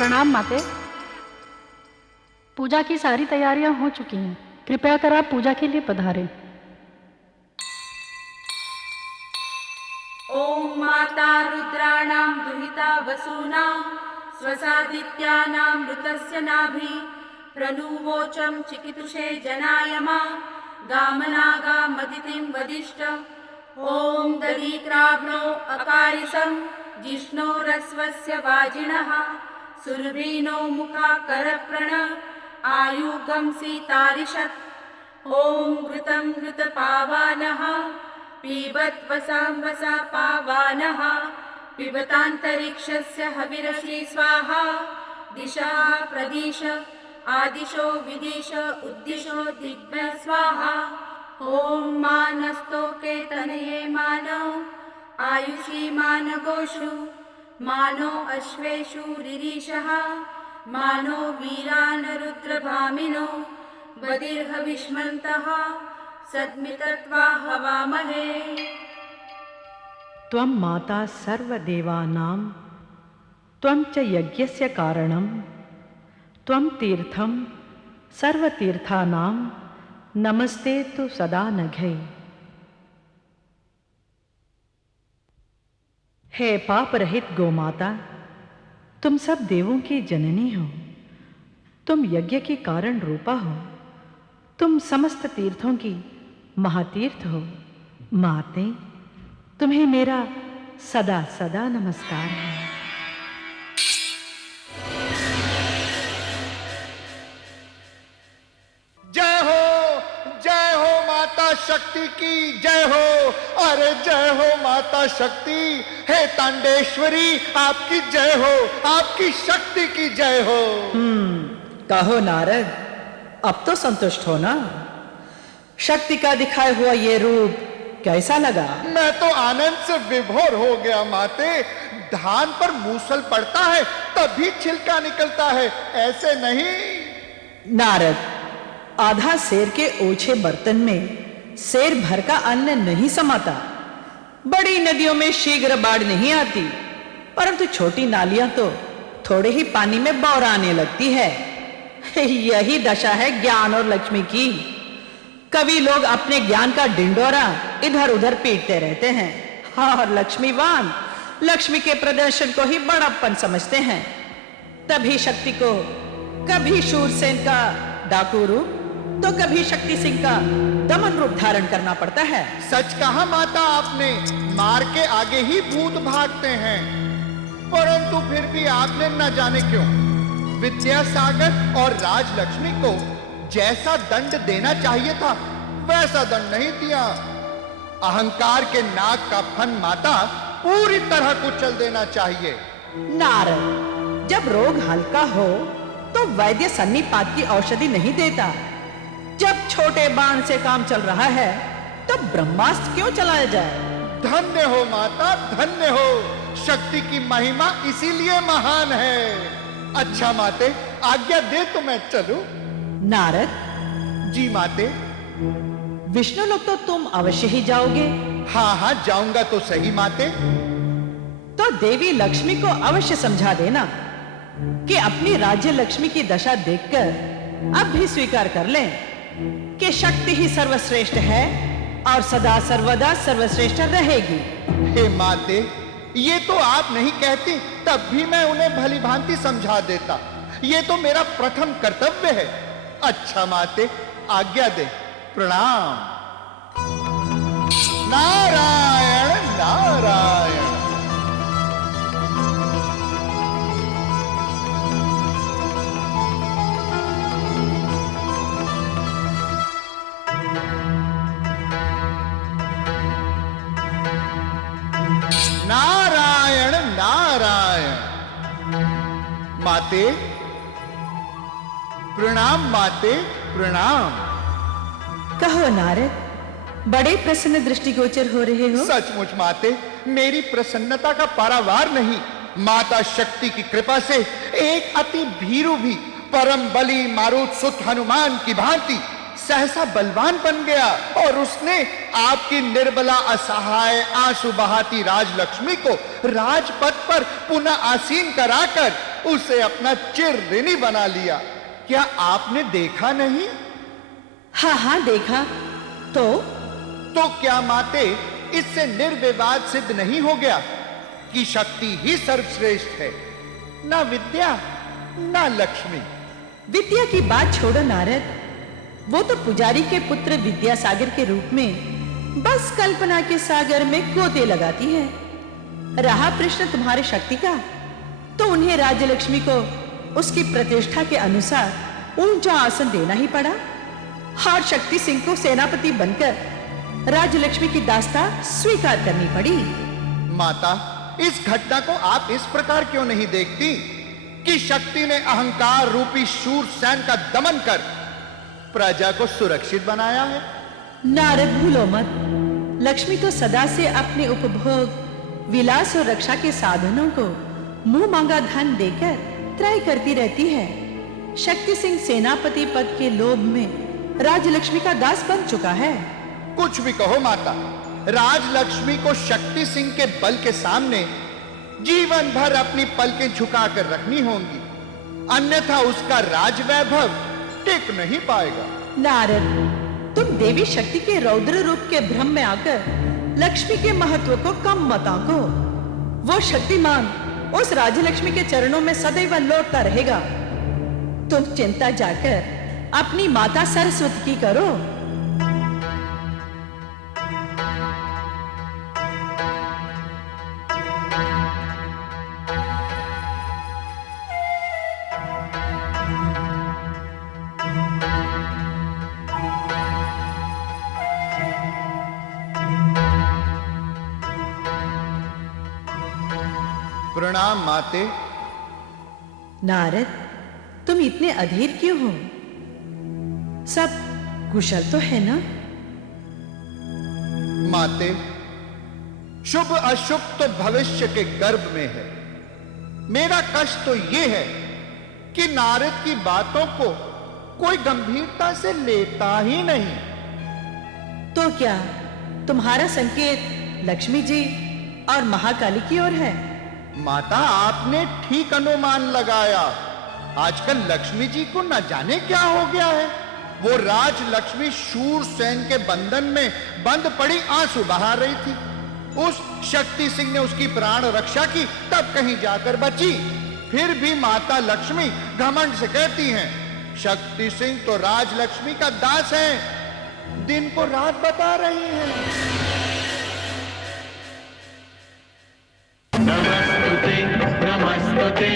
प्रणाम माते। पूजा की सारी तैयारियां हो चुकी हैं, कृपया कर आप पूजा के लिए पधारें। ओम माता रुद्राणां दुहिता वसूनां स्वसादित्यानां मृतस्य नाभि प्रनुवोचं चिकितुषे जनायमा गामनागामदितिं वदिष्ठ। ओम दधिक्राव्नो अकारिसं जिष्णोरस्वस्य वाजिनः सुरभीनो मुखा करप्रण आयुगं सीतारिषत्। ओम घृतं घृतपावानः पीबत् वसां वसा पावानः पिबतान्तरिक्षस्य हविरसि स्वाहा। दिशा प्रदिश आदिशो विदिश उद्दिशो दिग्भ्य स्वाहा। ओम मानस्तोके तनये मानो आयुषी मानगोषु मानो अश्वेषु रिरीशः मानो वीरान रुद्रभामिनो बदिर्हविष्मन्तः सद्मितत्वा हवामहे। त्वं माता सर्वदेवानां त्वं च यज्ञस्य कारणं त्वं तीर्थं सर्वतीर्थानां नमस्ते तु सदा नघे। हे पाप रहित गोमाता, तुम सब देवों की जननी हो, तुम यज्ञ की कारण रूपा हो, तुम समस्त तीर्थों की महातीर्थ हो। माते, तुम्हें मेरा सदा सदा नमस्कार है। जय हो माता शक्ति की जय हो। अरे जय हो माता शक्ति, हे तांडेश्वरी आपकी जय हो, आपकी शक्ति की जय हो। कहो नारद, अब तो संतुष्ट हो ना? शक्ति का दिखाया हुआ ये रूप कैसा लगा? मैं तो आनंद से विभोर हो गया माते। धान पर मूसल पड़ता है तभी छिलका निकलता है, ऐसे नहीं। नारद, आधा सेर के ओछे बर्तन में सेर भर का अन्न नहीं समाता। बड़ी नदियों में शीघ्र बाढ़ नहीं आती, परंतु छोटी नालियां तो थोड़े ही पानी में बौराने लगती है। यही दशा है ज्ञान और लक्ष्मी की। कवि लोग अपने ज्ञान का डिंडोरा इधर उधर पीटते रहते हैं और लक्ष्मीवान लक्ष्मी के प्रदर्शन को ही बड़प्पन समझते हैं। तभी शक्ति को कभी शूरसेन का डाकू रूप तो कभी शक्ति सिंह का दमन रूप धारण करना पड़ता है। सच कहा माता आपने, मार के आगे ही भूत भागते हैं। परंतु फिर भी आपने न जाने क्यों विद्यासागर और राजलक्ष्मी को जैसा दंड देना चाहिए था वैसा दंड नहीं दिया। अहंकार के नाक का फन माता पूरी तरह कुचल देना चाहिए। नारद, जब रोग हल्का हो तो वैद्य सन्निपात की औषधि नहीं देता। जब छोटे बाण से काम चल रहा है तो ब्रह्मास्त्र क्यों चलाया जाए? धन्य हो माता, धन्य हो। शक्ति की महिमा इसीलिए महान है। अच्छा माते, आज्ञा दे तो मैं चलूं। नारद जी माते। विष्णु लोक तो तुम अवश्य ही जाओगे। हाँ हाँ जाऊंगा तो सही माते। तो देवी लक्ष्मी को अवश्य समझा देना कि अपनी राज्य लक्ष्मी की दशा देखकर अब भी स्वीकार कर लें कि शक्ति ही सर्वश्रेष्ठ है और सदा सर्वदा सर्वश्रेष्ठ रहेगी। हे माते, ये तो आप नहीं कहती तब भी मैं उन्हें भली भांति समझा देता। ये तो मेरा प्रथम कर्तव्य है। अच्छा माते, आज्ञा दे। प्रणाम। नारायण नारायण। नारायण नारायण। माते प्रणाम, माते प्रणाम। कहो नारद, बड़े प्रसन्न दृष्टिगोचर हो रहे हो। सचमुच माते, मेरी प्रसन्नता का पारावार नहीं। माता शक्ति की कृपा से एक अति भीरू भी परम बली मारुत सुत हनुमान की भांति सहसा बलवान बन गया और उसने आपकी निर्बला असहाय आंसू बहाती राजलक्ष्मी को राजपथ पर पुनः आसीन कराकर उसे अपना चिरऋणी बना लिया। क्या आपने देखा नहीं? हाँ हाँ देखा। तो क्या माते, इससे निर्विवाद सिद्ध नहीं हो गया कि शक्ति ही सर्वश्रेष्ठ है, ना विद्या ना लक्ष्मी? विद्या की बात छोड़ो नारद, वो तो पुजारी के पुत्र विद्यासागर के रूप में बस कल्पना के सागर में गोते लगाती है। रहा प्रश्न तुम्हारे शक्ति का, तो उन्हें राज्यलक्ष्मी को उसकी प्रतिष्ठा के अनुसार ऊंचा आसन देना ही पड़ा। और शक्ति सिंह को सेनापति बनकर राज्यलक्ष्मी की दास्ता स्वीकार करनी पड़ी। माता, इस घटना को आप इस प्रकार क्यों नहीं देखती कि शक्ति ने अहंकार रूपी शूर सैन का दमन कर प्रजा को सुरक्षित बनाया है? नारद भूलो मत, लक्ष्मी तो सदा से अपने उपभोग, विलास और रक्षा के साधनों को मुंह मांगा धन देकर त्रय करती रहती है। शक्ति सिंह सेनापति पद के लोभ में राजलक्ष्मी का दास बन चुका है। कुछ भी कहो माता, राजलक्ष्मी को शक्ति सिंह के बल के सामने जीवन भर अपनी पलकें झुकाकर रखनी होंगी, अन्यथा उसका राजवैभव टिक नहीं पाएगा। नारद, तुम देवी शक्ति के रौद्र रूप के भ्रम में आकर लक्ष्मी के महत्व को कम मत आंको। वो शक्तिमान उस राजलक्ष्मी के चरणों में सदैव लौटता रहेगा। तुम चिंता जाकर अपनी माता सरस्वती की करो। प्रणाम माते। नारद, तुम इतने अधीर क्यों हो? सब कुशल तो है ना? माते, शुभ अशुभ तो भविष्य के गर्भ में है। मेरा कष्ट तो यह है कि नारद की बातों को कोई गंभीरता से लेता ही नहीं। तो क्या तुम्हारा संकेत लक्ष्मी जी और महाकाली की ओर है? माता, आपने ठीक अनुमान लगाया। आजकल लक्ष्मी जी को न जाने क्या हो गया है। वो राजलक्ष्मी शूरसेन के बंधन में बंद पड़ी आंसू बहा रही थी। उस शक्ति सिंह ने उसकी प्राण रक्षा की, तब कहीं जाकर बची। फिर भी माता लक्ष्मी घमंड से कहती हैं, शक्ति सिंह तो राजलक्ष्मी का दास है, दिन को रात बता रही हैं। नमस्तुते